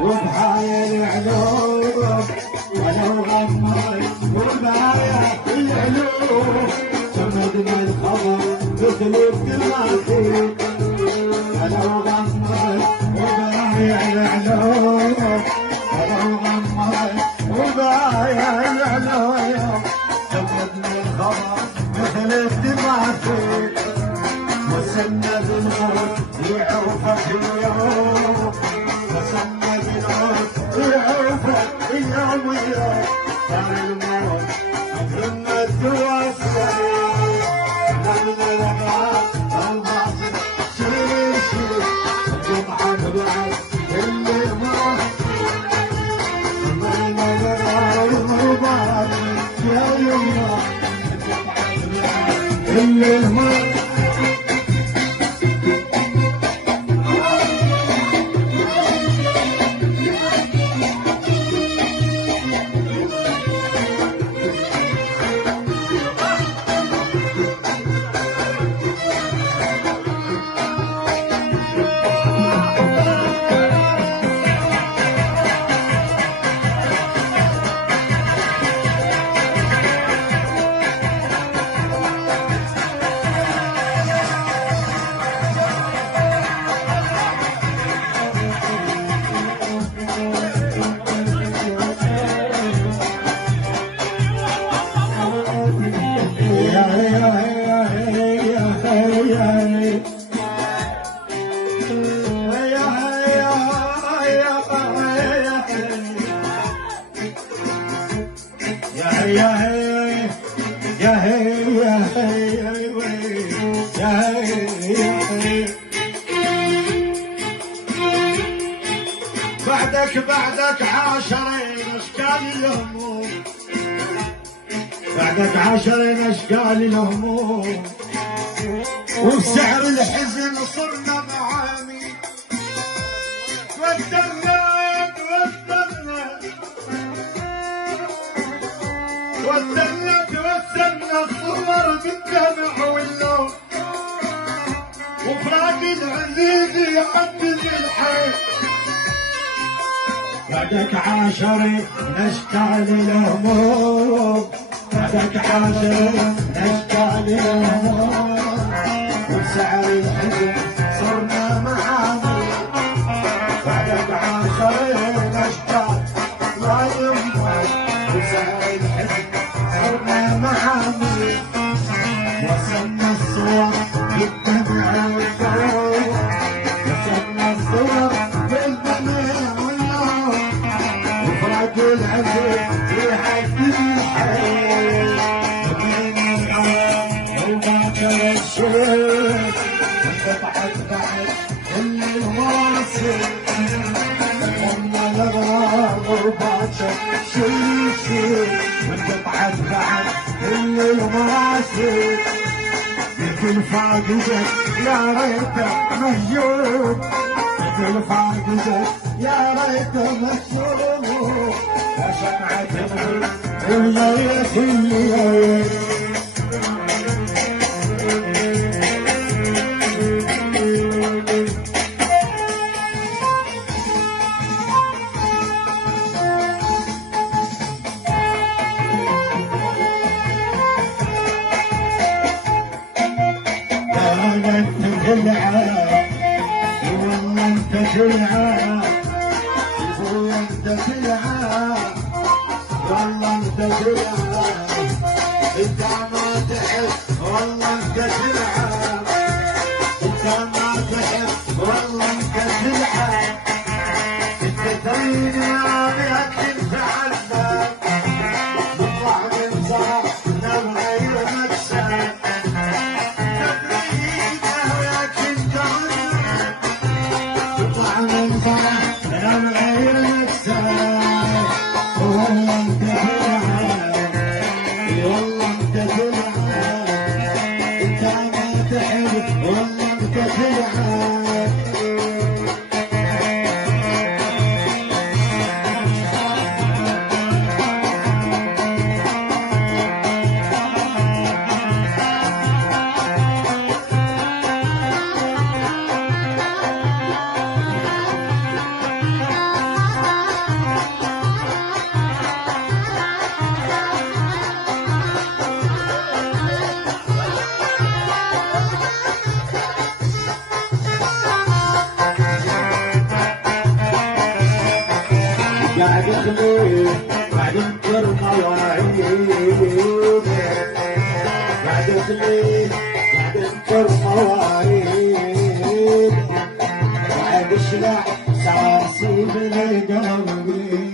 وبهاي العلوم ولو غمضت وبهاي العلوم صمدنا الخبر مثل الدماغي ولو غمضت وبهاي العلوم ولو غمضت وبهاي العلوم صمدنا الخبر مثل الدماغي وسنة الموت يعرفك اليوم وسنة الموت يعرفك اليوم ويوم صار الموت مثلنا التوسل من الغاب الباطل شيء الجمعة بعد اللي الموت من الغاب الباطل يا يما اللي الموت بعدك عاشرين اشكال الهموم بعدك عاشرين اشكال الهموم وبسعر الحزن صرنا معامي والدلت وسلنا الصور بالدمع واللوم وفراق العزيز يعبد الحي بعدك عاشرين اشكال الهموم بعدك عاشرين اشكال الهموم وبسعر الحزن صرنا معامي بعدك عاشرين اشكال لا يمكن وبسعر الحزن صرنا معامي وصلنا الصور بالدمع واللوم وصلنا الصور بالدمع وفراق العزيز يحدي الحي بين العوام وباكر الشيء انقطعت بعد كل الواصل لما الأغراض وباكر شيء انقطعت بعد كل الواصل مثل فاقدك يا ريته مهجوم مثل فاقدك يا ريته مهجوم يا شمعة الليل الليل والله انت تلعب والله انت تلعب والله انت تلعب انت ما تحب والله انت تلعب، انت ما تحب والله انت تلعب، انت تريني عليك انت عذاب، نطلع من صاحنا بغير مكسب، تدريني عليك انت عذاب، نطلع من صاحنا بغير مكسب، والله انت تلعب، والله انت تلعب، انت ما تحب والله انت تلعب. قاعد اخلي قاعد انكر مواعيد، قاعد اخلي قاعد انكر مواعيد، قاعد اشلع سواسي بالقلب.